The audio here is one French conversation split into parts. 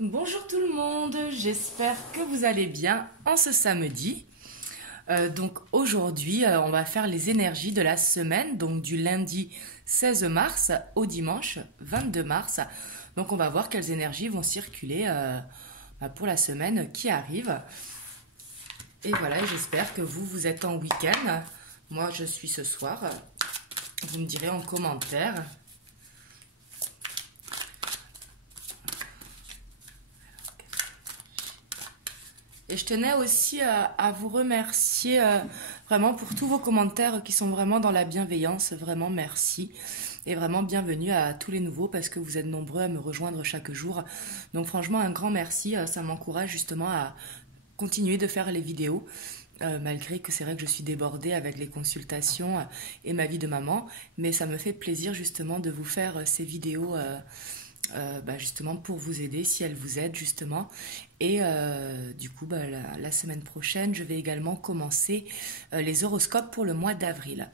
Bonjour tout le monde, j'espère que vous allez bien en ce samedi. Donc aujourd'hui, on va faire les énergies de la semaine, donc du lundi 16 mars au dimanche 22 mars. Donc on va voir quelles énergies vont circuler pour la semaine qui arrive. Et voilà, j'espère que vous êtes en week-end. Moi, je suis ce soir. Vous me direz en commentaire. Et je tenais aussi à vous remercier vraiment pour tous vos commentaires qui sont vraiment dans la bienveillance. Vraiment merci. Et vraiment bienvenue à tous les nouveaux parce que vous êtes nombreux à me rejoindre chaque jour. Donc franchement, un grand merci. Ça m'encourage justement à continuer de faire les vidéos. Malgré que c'est vrai que je suis débordée avec les consultations et ma vie de maman. Mais ça me fait plaisir justement de vous faire ces vidéos justement pour vous aider si elles vous aident justement. Et du coup la semaine prochaine je vais également commencer les horoscopes pour le mois d'avril.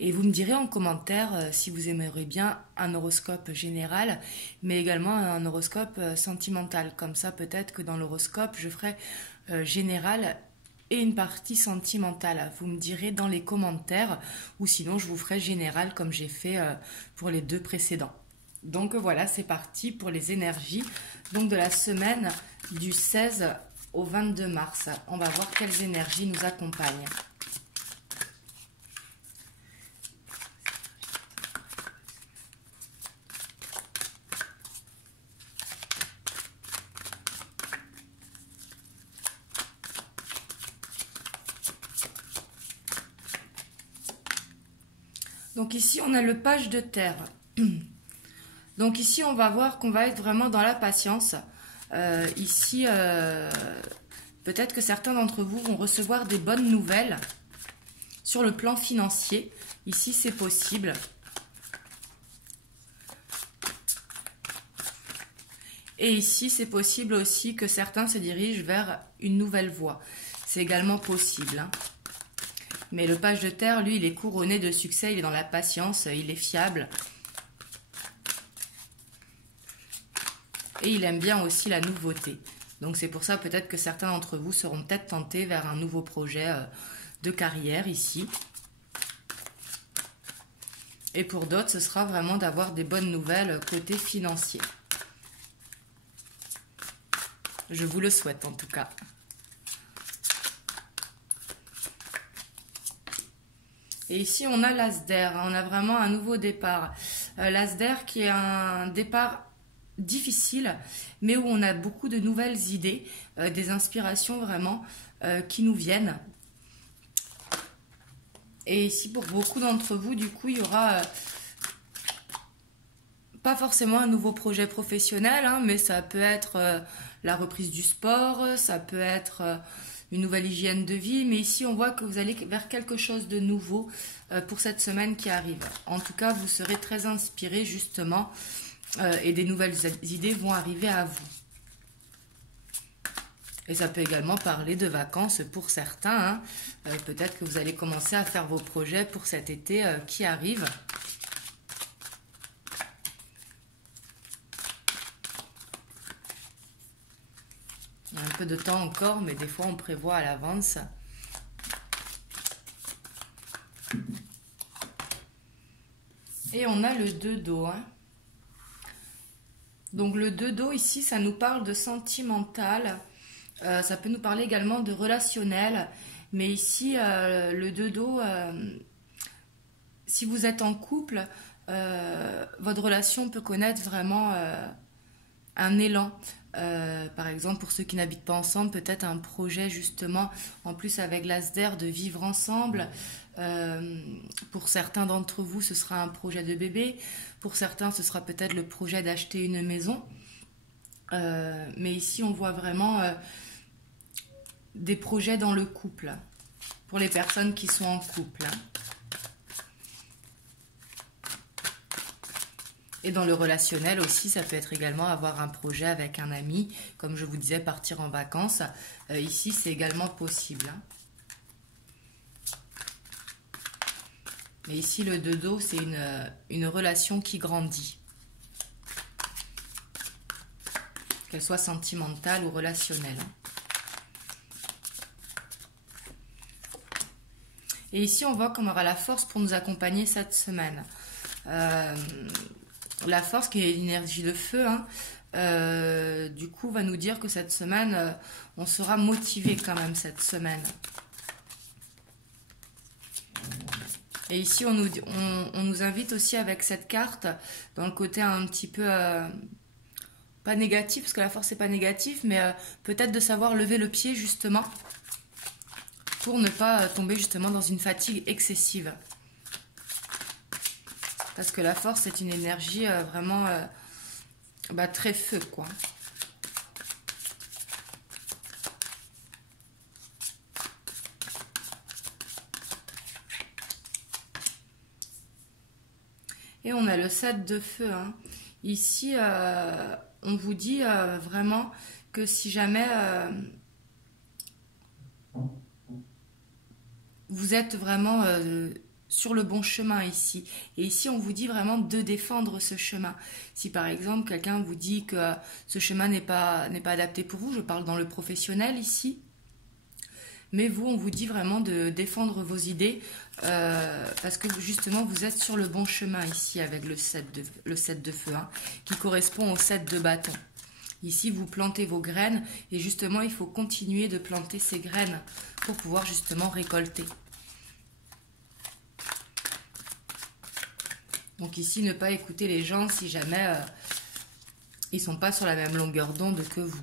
Et vous me direz en commentaire si vous aimeriez bien un horoscope général mais également un horoscope sentimental. Comme ça peut-être que dans l'horoscope je ferai général et une partie sentimentale. Vous me direz dans les commentaires ou sinon je vous ferai général comme j'ai fait pour les deux précédents. Donc voilà, c'est parti pour les énergies donc de la semaine du 16 au 22 mars. On va voir quelles énergies nous accompagnent. Donc ici, on a le page de terre. Donc ici, on va voir qu'on va être vraiment dans la patience. Ici, peut-être que certains d'entre vous vont recevoir des bonnes nouvelles sur le plan financier. Ici, c'est possible. Et ici, c'est possible aussi que certains se dirigent vers une nouvelle voie. C'est également possible, hein. Mais le page de terre, lui, il est couronné de succès, il est dans la patience, il est fiable. Et il aime bien aussi la nouveauté. Donc c'est pour ça peut-être que certains d'entre vous seront peut-être tentés vers un nouveau projet de carrière ici. Et pour d'autres, ce sera vraiment d'avoir des bonnes nouvelles côté financier. Je vous le souhaite en tout cas. Et ici, on a l'As d'air. On a vraiment un nouveau départ. L'As d'air qui est un départ difficile, mais où on a beaucoup de nouvelles idées, des inspirations vraiment qui nous viennent. Et ici, pour beaucoup d'entre vous, du coup, il y aura pas forcément un nouveau projet professionnel, hein, mais ça peut être la reprise du sport, ça peut être une nouvelle hygiène de vie, mais ici on voit que vous allez vers quelque chose de nouveau pour cette semaine qui arrive. En tout cas, vous serez très inspiré justement et des nouvelles idées vont arriver à vous. Et ça peut également parler de vacances pour certains, hein. Peut-être que vous allez commencer à faire vos projets pour cet été qui arrive. Il y a un peu de temps encore, mais des fois on prévoit à l'avance. Et on a le 2 d'eau, hein. Donc le 2 d'eau ici, ça nous parle de sentimental. Ça peut nous parler également de relationnel. Mais ici, le 2 d'eau, si vous êtes en couple, votre relation peut connaître vraiment un élan. Par exemple, pour ceux qui n'habitent pas ensemble, peut-être un projet justement, en plus avec l'As d'air, de vivre ensemble. Pour certains d'entre vous, ce sera un projet de bébé. Pour certains, ce sera peut-être le projet d'acheter une maison. Mais ici, on voit vraiment des projets dans le couple, pour les personnes qui sont en couple, hein. Et dans le relationnel aussi, ça peut être également avoir un projet avec un ami, comme je vous disais, partir en vacances. Ici, c'est également possible, hein. Mais ici, le 2 d'eau, c'est une relation qui grandit. qu'elle soit sentimentale ou relationnelle. Et ici, on voit qu'on aura la force pour nous accompagner cette semaine. La force qui est l'énergie de feu, hein, du coup, va nous dire que cette semaine, on sera motivé quand même cette semaine. Et ici, on nous invite aussi avec cette carte dans le côté un petit peu, pas négatif, parce que la force n'est pas négative, mais peut-être de savoir lever le pied justement pour ne pas tomber justement dans une fatigue excessive. Parce que la force, c'est une énergie vraiment très feu, quoi. Et on a le 7 de feu, hein. Ici, on vous dit vraiment que si jamais vous êtes vraiment sur le bon chemin ici. Et ici, on vous dit vraiment de défendre ce chemin. Si par exemple, quelqu'un vous dit que ce chemin n'est pas adapté pour vous, je parle dans le professionnel ici, mais vous, on vous dit vraiment de défendre vos idées parce que justement, vous êtes sur le bon chemin ici avec le 7 de feu, hein, qui correspond au 7 de bâton. Ici, vous plantez vos graines et justement, il faut continuer de planter ces graines pour pouvoir justement récolter. Donc ici, ne pas écouter les gens si jamais ils ne sont pas sur la même longueur d'onde que vous.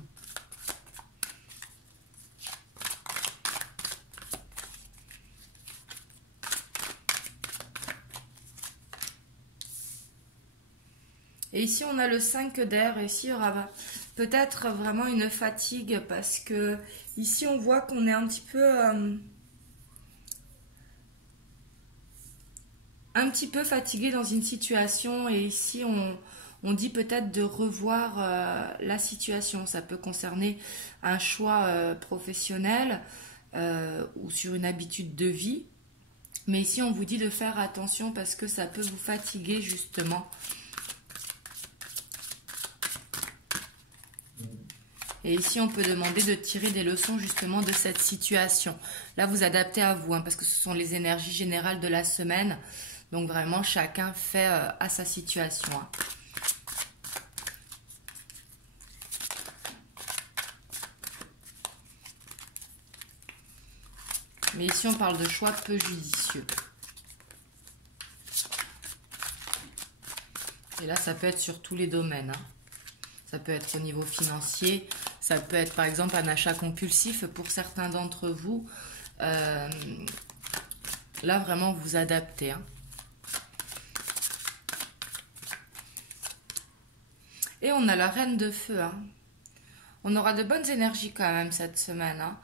Et ici, on a le 5 d'air. Et ici, il y aura peut-être vraiment une fatigue parce que ici, on voit qu'on est un petit peu fatigué dans une situation. Et ici, on dit peut-être de revoir la situation. Ça peut concerner un choix professionnel ou sur une habitude de vie. Mais ici, on vous dit de faire attention parce que ça peut vous fatiguer justement. Et ici, on peut demander de tirer des leçons justement de cette situation. Là, vous adaptez à vous, hein, parce que ce sont les énergies générales de la semaine. Donc vraiment, chacun fait à sa situation. Hein. Mais ici, on parle de choix peu judicieux. Et là, ça peut être sur tous les domaines. Hein. Ça peut être au niveau financier. Ça peut être par exemple un achat compulsif pour certains d'entre vous. Là, vraiment, vous adaptez. Hein. Et on a la reine de feu. Hein. On aura de bonnes énergies quand même cette semaine. Hein.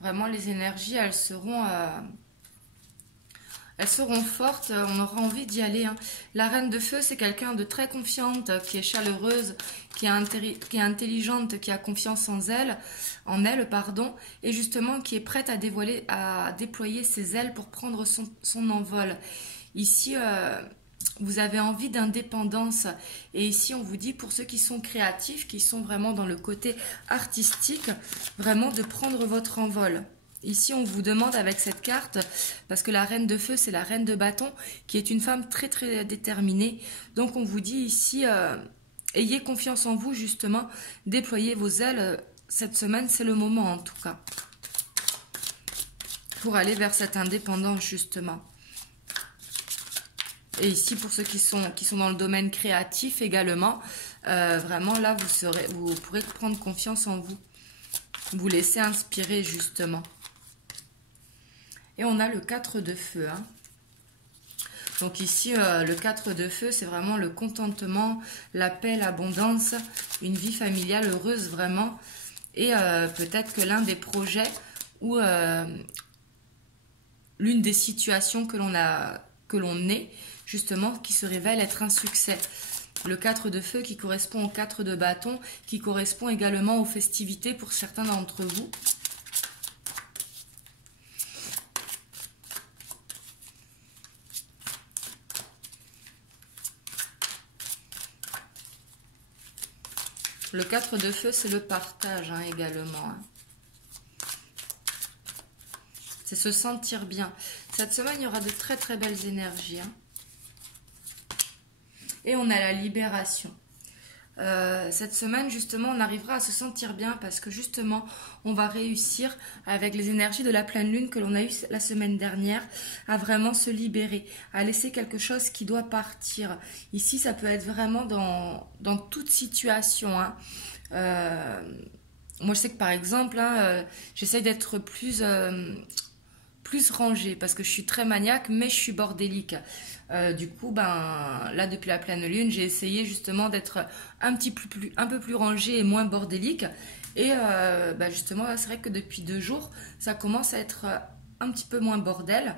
Vraiment, les énergies, elles seront fortes. On aura envie d'y aller. Hein. La reine de feu, c'est quelqu'un de très confiante, qui est chaleureuse, qui est intelligente, qui a confiance en elle, et justement qui est prête à déployer ses ailes pour prendre son envol. Ici, vous avez envie d'indépendance. Et ici, on vous dit, pour ceux qui sont créatifs, qui sont vraiment dans le côté artistique, vraiment de prendre votre envol. Ici, on vous demande avec cette carte, parce que la reine de feu, c'est la reine de bâton, qui est une femme très très déterminée. Donc, on vous dit ici, ayez confiance en vous, justement, déployez vos ailes. Cette semaine, c'est le moment, en tout cas, pour aller vers cette indépendance, justement. Et ici, pour ceux qui sont dans le domaine créatif également, vraiment, là, vous pourrez prendre confiance en vous. Vous laisser inspirer, justement. Et on a le 4 de feu. Hein. Donc ici, le 4 de feu, c'est vraiment le contentement, la paix, l'abondance, une vie familiale heureuse vraiment. Et peut-être que l'un des projets ou l'une des situations que l'on est, justement, qui se révèle être un succès. Le 4 de feu qui correspond au 4 de bâton, qui correspond également aux festivités pour certains d'entre vous. Le 4 de feu, c'est le partage hein, également. Hein. C'est se sentir bien. Cette semaine, il y aura de très très belles énergies. Hein. Et on a la libération. Cette semaine, justement, on arrivera à se sentir bien parce que justement, on va réussir avec les énergies de la pleine lune que l'on a eu la semaine dernière à vraiment se libérer, à laisser quelque chose qui doit partir. Ici, ça peut être vraiment dans toute situation. Hein. Moi, je sais que par exemple, hein, j'essaye d'être plus rangée parce que je suis très maniaque, mais je suis bordélique. Du coup, là, depuis la pleine lune, j'ai essayé justement d'être un peu plus rangée et moins bordélique. Et justement, c'est vrai que depuis 2 jours, ça commence à être un petit peu moins bordel.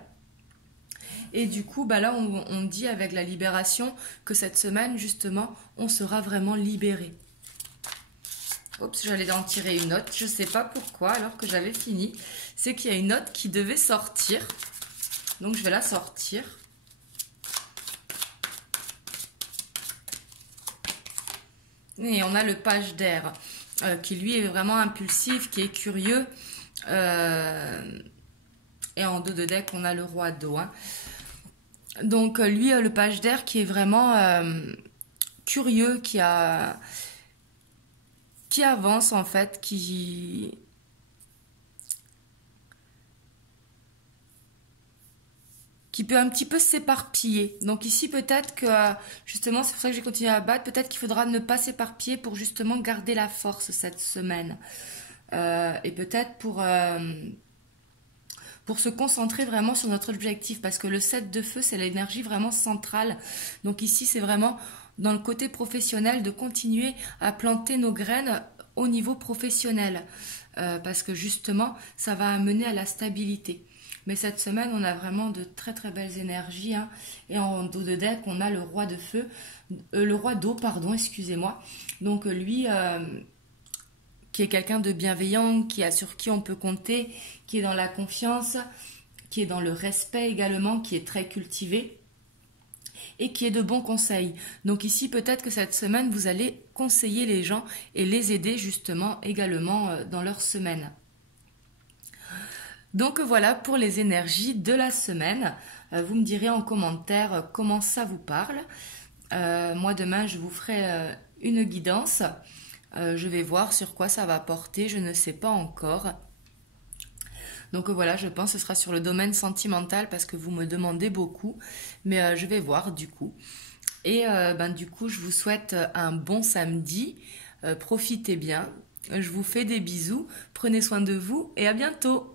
Et du coup, là, on dit avec la libération que cette semaine, justement, on sera vraiment libéré. Oups, j'allais en tirer une autre. Je ne sais pas pourquoi, alors que j'avais fini. C'est qu'il y a une note qui devait sortir. Donc, je vais la sortir. Et on a le page d'air, qui lui est vraiment impulsif, qui est curieux. Et en dos de deck, on a le roi d'eau. Hein. Donc, lui, le page d'air qui est vraiment curieux, qui avance en fait, qui peut un petit peu s'éparpiller. Donc ici peut-être que justement c'est pour ça que j'ai continué à battre, peut-être qu'il faudra ne pas s'éparpiller pour justement garder la force cette semaine. Et peut-être pour se concentrer vraiment sur notre objectif, parce que le 7 de feu c'est l'énergie vraiment centrale. Donc ici c'est vraiment dans le côté professionnel de continuer à planter nos graines au niveau professionnel, parce que justement ça va amener à la stabilité. Mais cette semaine, on a vraiment de très très belles énergies. Hein. Et en dos de deck, on a le roi de feu, le roi d'eau, pardon, excusez-moi. Donc lui, qui est quelqu'un de bienveillant, sur qui on peut compter, qui est dans la confiance, qui est dans le respect également, qui est très cultivé et qui est de bons conseils. Donc ici, peut-être que cette semaine, vous allez conseiller les gens et les aider justement également dans leur semaine. Donc voilà pour les énergies de la semaine. Vous me direz en commentaire comment ça vous parle. Moi demain je vous ferai une guidance. Je vais voir sur quoi ça va porter, je ne sais pas encore. Donc voilà, je pense que ce sera sur le domaine sentimental parce que vous me demandez beaucoup. Mais je vais voir du coup. Et du coup je vous souhaite un bon samedi. Profitez bien. Je vous fais des bisous. Prenez soin de vous et à bientôt.